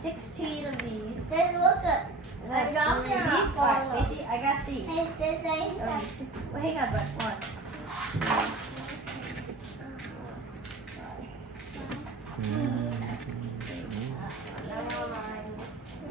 16 of these. Then look at. I got these. I got these. Hey, just like that. Well, hang on, but one.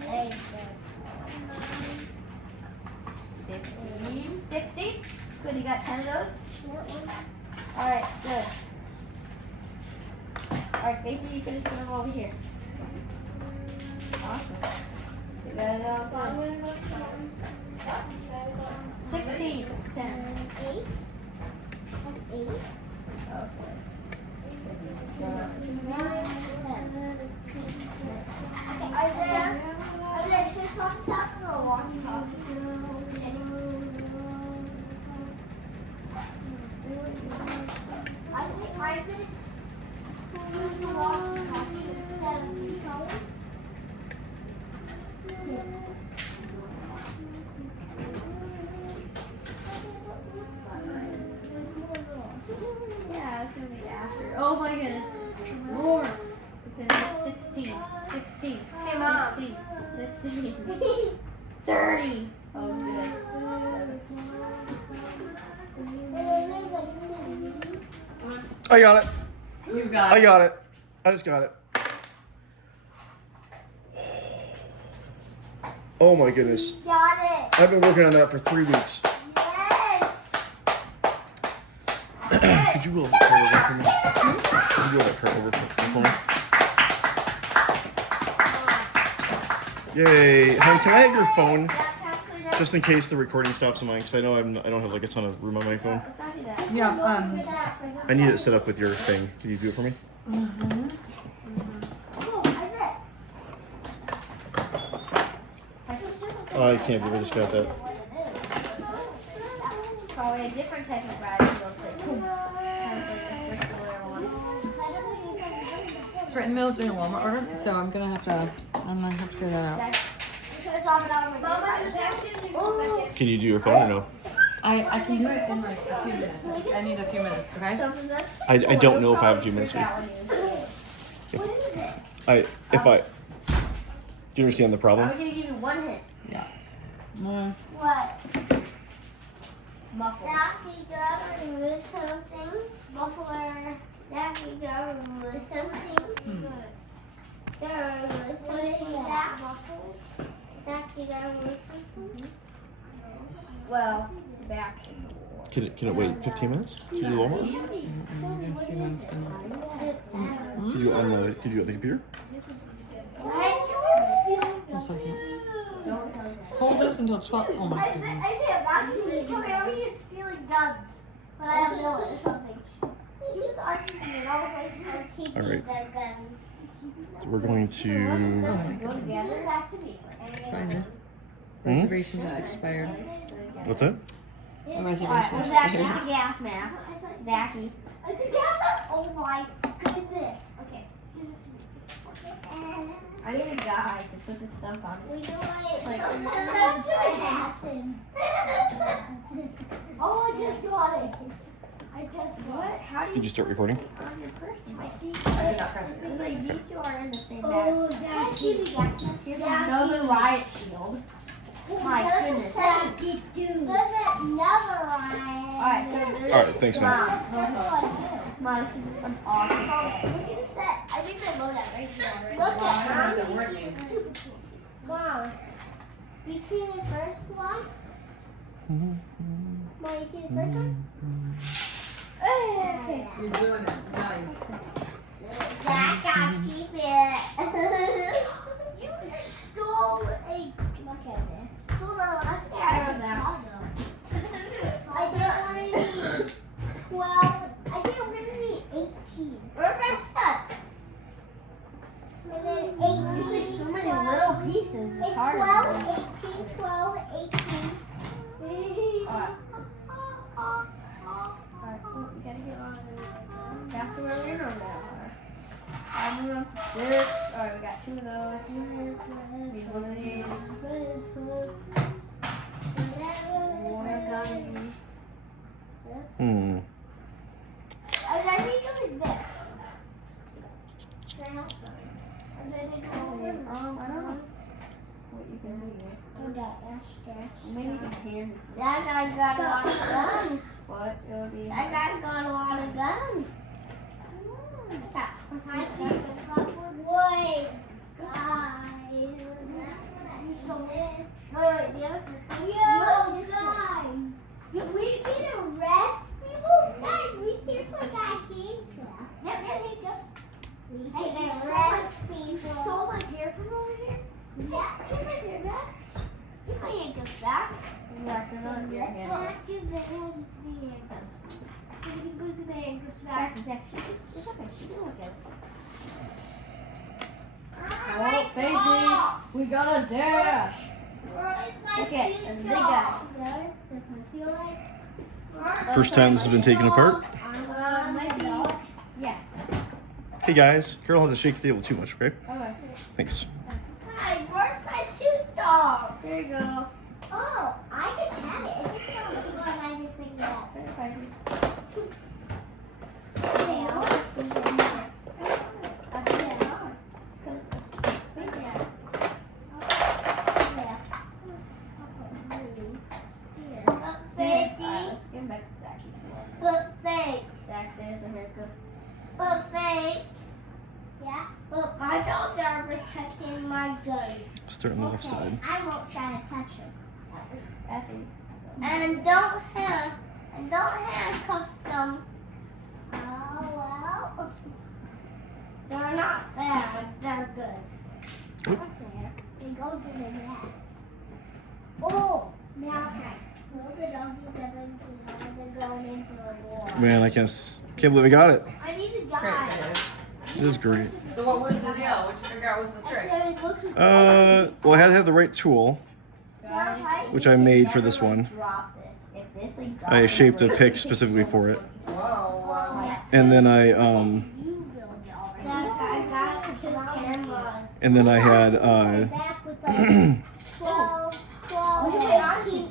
Hey, 15, 60. Good, you got 10 of those? Alright, good. Alright, basically you can put them over here. Awesome. You got it all done. 16. 10. 8. That's 8. Okay. Isaiah, just walk out for a walkie-talkie. I think I could use the walkie-talkie instead of the phone. Yeah, it's gonna be after. Oh my goodness. More. Because it's 16. 16. Hey, Mom. 16. 16. 30. Oh, good. I got it. You got I it. got it. I just got it. Oh my goodness. Got it. I've been working on that for 3 weeks. Yes. Could you roll that card over for me? Could you roll that card over for me? Yay. Hon, can I have your phone just in case the recording stops on mine? Because I know I don't have like a ton of room on my phone. Yeah. I need it set up with your thing. Can you do it for me? Oh, I can't believe I just got that. Probably a different type of ride. It's right in the middle of doing a Walmart order, so I'm gonna have to figure that out. Can you do your phone or no? I can do it in like a few minutes. I need a few minutes, okay? I don't know if I have a few minutes. Do you understand the problem? I'm gonna give you one hint. Yeah. What? Muffler. Daffy got remove something. Muffler. Daffy got remove something. Daffy got remove something. Well, back. Can it wait 15 minutes to do Walmart? I'm gonna see when it's gonna. Could you on the computer? One second. Hold this until 12. Oh my goodness. I said, Rocky, come here, we can stealing guns. But I have no or something. He was arguing with me, and I was like, I'm keeping All right. the guns. So we're going to. Go together. It's fine then. Reservation just expired. What's that? The reservation Well, Zach, expired. it's a gas mask. Zachy. It's a gas mask? Oh my goodness. Okay. I need a guy to put this stuff on. We do it. Like, Oh, I just got it. I just got what? it. How do Did you start recording? on your person? I see. I did not press it. It's like these two are in the same bag. Oh, I see the gas mask. Here's another riot shield. My That's a goodness. sad dude. There's another one. Alright, so there's All right, thanks, Mom. Sam. Mom, this is an awesome set. Look at the set. I think I know that right here. Well, Look I don't know at what the word means. Mom, you see the first one? Mom, you see the first one? Okay. You're doing it. Nice. Jack, I'll keep it. You just stole a. Look at it. Stole a. I didn't need 12. I think I'm gonna need 18. We're messed up. And then 18. There's so many little pieces. It's It's hard 12, to 18, 12, 18. Alright. Alright, we gotta get on. Back to where we are now. I'm gonna put this. Alright, we got 2 of those. Need one of these. One of these. I need to do this. Can I help them? I don't know what you can do here. Maybe you can hand this. That guy got a lot of guns. What? It would be. That guy got a lot of guns. I see the boy, guys. So this. Wait, the other person. Yo, guys. If we can arrest people, guys, we seriously got handcuffs. Yeah, handcuffs. We can arrest people. So much hair from over here. Yeah, Get my hair back. Get my handcuffs back. Yeah, they're not in your let's handcuffs. not give the handcuffs. You can put the handcuffs back. It's okay. You can look at it. Oh, baby. We got a dash. Where is my Okay, shoe and they dog? got Guys, if I feel like First time this has been taken apart. might be. Yeah. Hey guys, Carol has to shake the table too much, okay? Okay. Thanks. Guys, where's my shoe dog? There you go. Oh, I just had it. It's just not good. I just picked it up. Okay. Okay, I want to see it. I put it on. Yeah. Here. But fake. Let's get him back to Zachy. But fake. Zach, there's a haircut. But fake. Yeah. But my dogs are protecting my guns. Start on the left side. I won't try to touch them. That's it. And don't handcuff them. Oh well. They're not bad. They're good. Oop. What's there? They go to the nest. Oh, now okay. Look at all they're going into the war. Man, I can't believe we got it. I need to Great, die. guys. It is great. So what was the deal? What'd you figure out was the trick? Well, I had to have the right tool, which I made for this one. Drop this. If this thing I drops, shaped a we're- pick specifically for it, Whoa. and then I I got two cameras. and then I had Back with like 12, 18.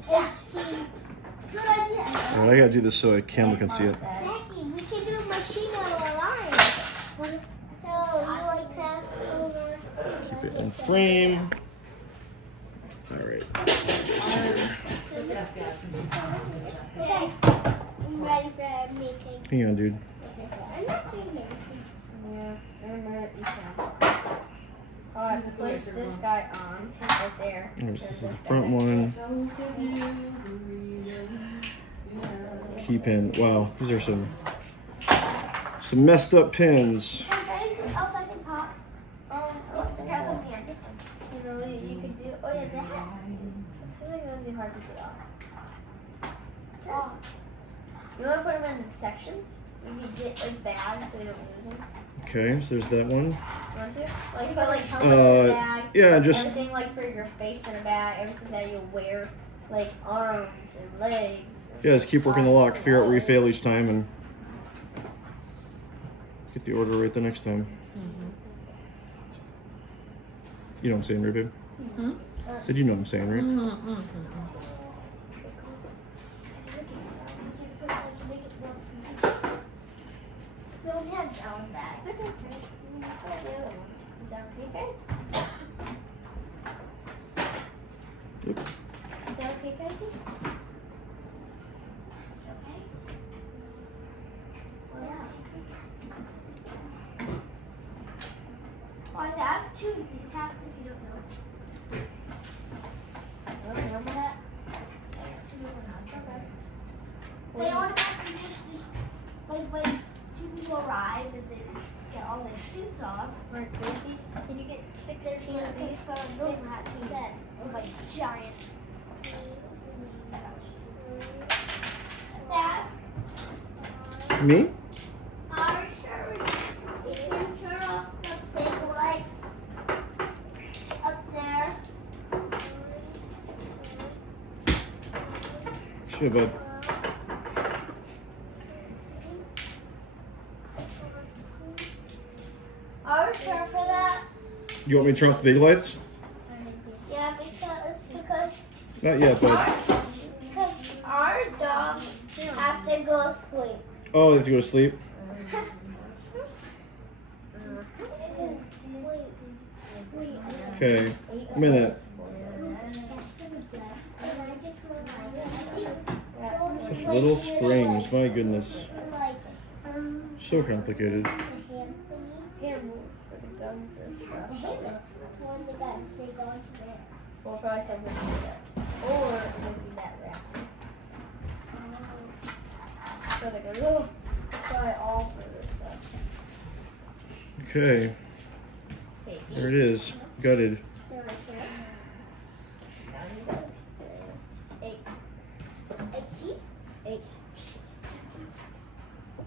Good idea. well, I gotta do this so Campbell can see it. Becky, we can do machine on a line. So you like pass over. Keep it in frame. All right. Let's see here. Okay, I'm ready for making. Hang on, dude. I'm not doing anything. Yeah, remember you can. Oh, I have to place this guy on right there. Oh, this is the front one. Key pin. Wow, these are some messed up pins. Else I can pop. Look, the cat's on the end. This one. You know, you could do. Oh yeah, that. I feel like that would be hard to get off. Oh. You want to put them in sections? You could get like bags so you don't lose them. Okay, so there's that one. You want to? Like put like helmets in a bag. Yeah, just Everything like for your face in a bag. Everything that you wear, like arms and legs. yeah, just keep working the lock. Figure out where you fail each time and get the order right the next time. You know what I'm saying, right, babe? Hmm? Said you know what I'm saying, right? We only have down bags. That's okay. We just put the other ones. Is that okay, guys? Yep. Is that okay, guys? It's okay. Oh, I have two of these hats if you don't know. Oh, remember that? They don't have to just like when two people arrive and they just get all their suits on. Or crazy. Did you get 16 of these for a Six set of like giant. Dad, Me? are you sure we can turn off the big light up there? Sure, bud. Are you sure for that? You want me to turn off the big lights? Yeah, because Not yet, bud. our dogs have to go sleep. Oh, they have to go to sleep. Wait. Okay, a minute. Such little springs, my goodness. So complicated. Handles for the guns or stuff. When the guns, they go into there. We'll probably send this to that. Or maybe that rack. So they go, oh, try all for this stuff. Okay, there it is. Gutted. They're right there. Now you go. 8. 18? 8.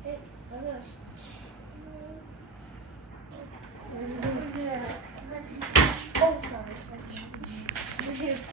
8.